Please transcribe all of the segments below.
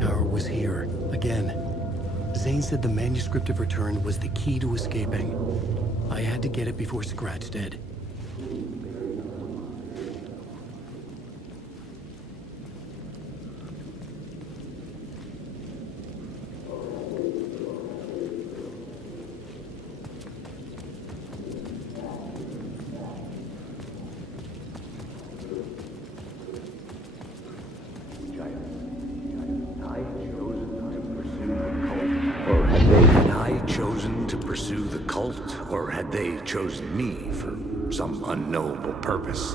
tower was here, again. Zane said the manuscript of return was the key to escaping. I had to get it before Scratch did. Or had they chosen me for some unknowable purpose?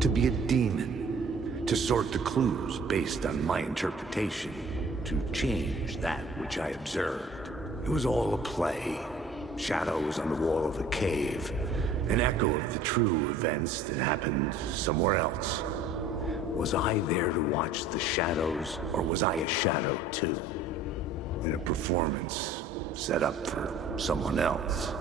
To be a demon, to sort the clues based on my interpretation, to change that which I observed. It was all a play. Shadows on the wall of the cave, an echo of the true events that happened somewhere else. Was I there to watch the shadows, or was I a shadow too? In a performance set up for someone else.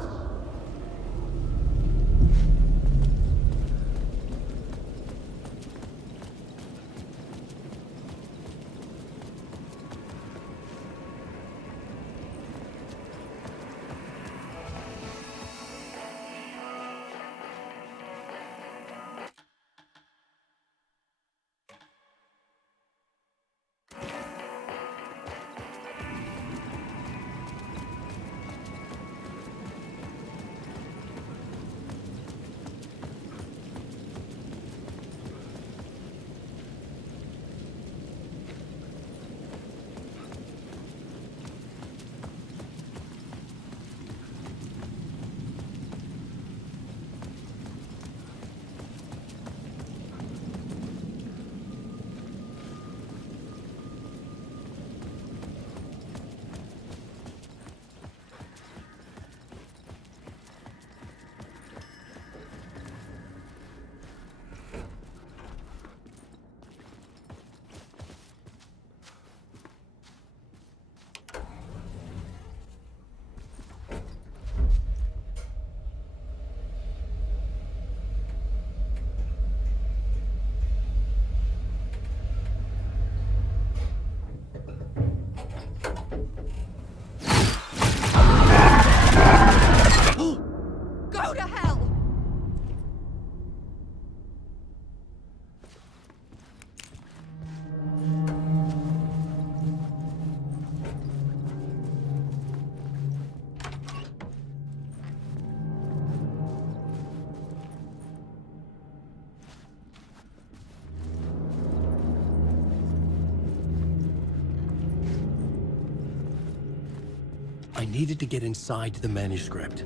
I needed to get inside the manuscript.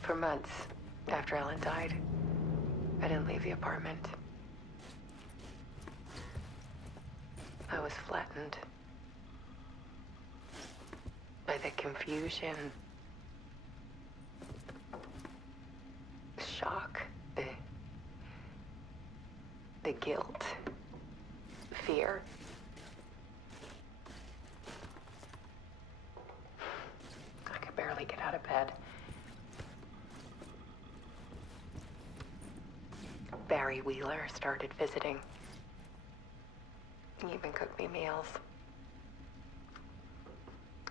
For months after Ellen died, I didn't leave the apartment. I was flattened by the confusion, the shock, the guilt, fear. I could barely get out of bed. Barry Wheeler started visiting. He even cooked me meals.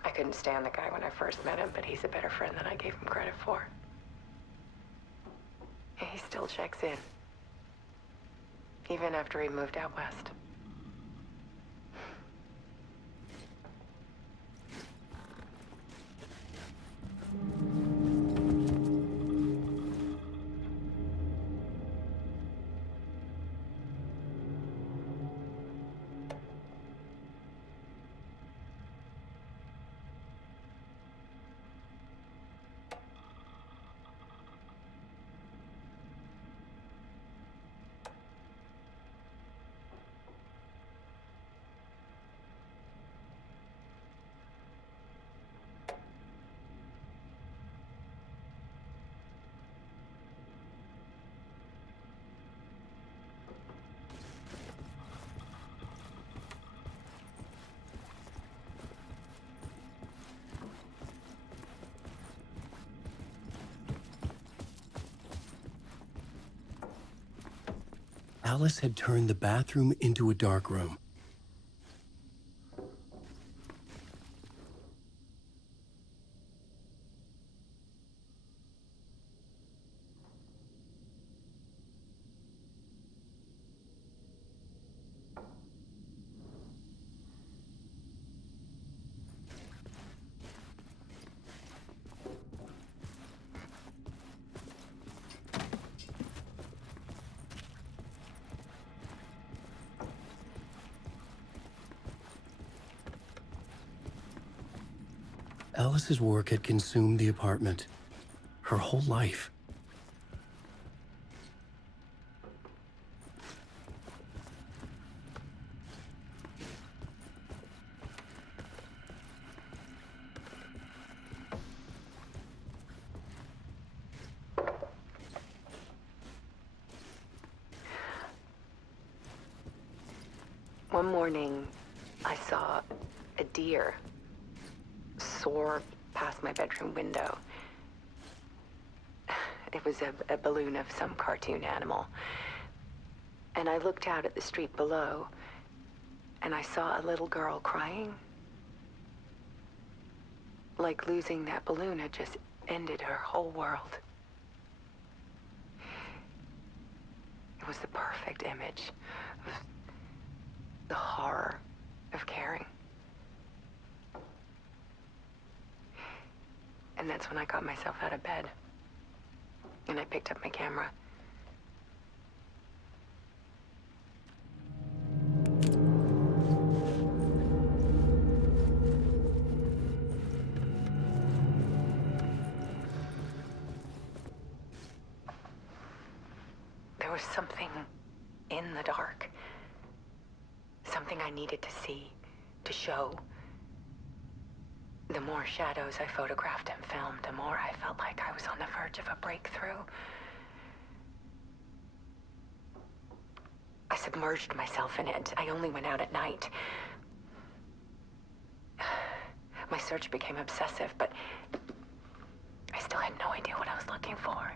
I couldn't stand the guy when I first met him, but he's a better friend than I gave him credit for. And he still checks in, even after he moved out west. Alice had turned the bathroom into a dark room. Alice's work had consumed the apartment. Her whole life. One morning, I saw a deer soar past my bedroom window. It was a balloon of some cartoon animal. And I looked out at the street below, and I saw a little girl crying. Like losing that balloon had just ended her whole world. It was the perfect image of the horror of caring. And that's when I got myself out of bed. And I picked up my camera. There was something in the dark. Something I needed to see, to show. The more shadows I photographed and filmed, the more I felt like I was on the verge of a breakthrough. I submerged myself in it. I only went out at night. My search became obsessive, but I still had no idea what I was looking for.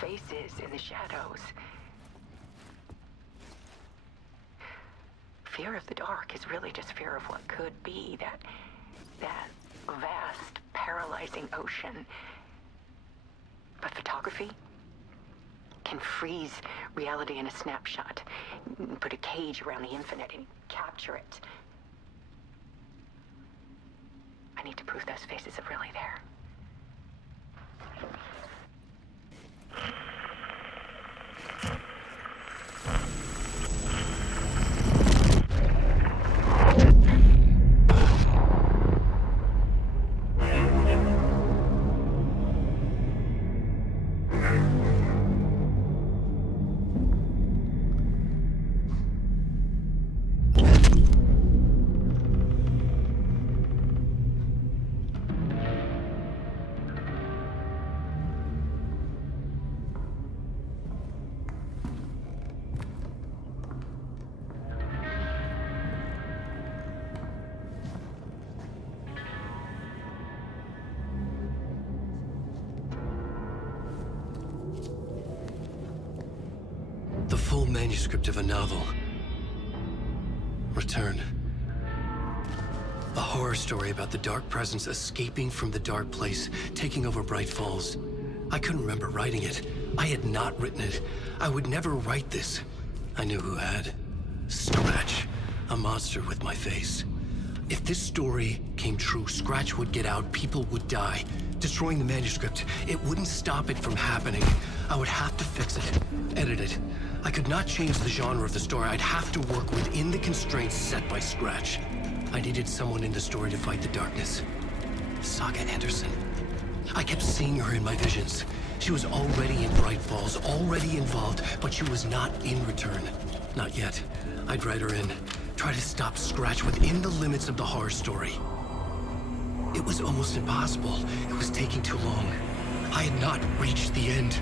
Faces in the shadows. Fear of the dark is really just fear of what could be, that vast, paralyzing ocean. But photography can freeze reality in a snapshot, put a cage around the infinite and capture it. I need to prove those faces are really there. The full manuscript of a novel. Return. A horror story about the dark presence escaping from the dark place, taking over Bright Falls. I couldn't remember writing it. I had not written it. I would never write this. I knew who had. Scratch. A monster with my face. If this story came true, Scratch would get out, people would die. Destroying the manuscript, it wouldn't stop it from happening. I would have to fix it, edit it. I could not change the genre of the story. I'd have to work within the constraints set by Scratch. I needed someone in the story to fight the darkness. Saga Anderson. I kept seeing her in my visions. She was already in Bright Falls, already involved, but she was not in Return. Not yet. I'd write her in. Try to stop Scratch within the limits of the horror story. It was almost impossible. It was taking too long. I had not reached the end.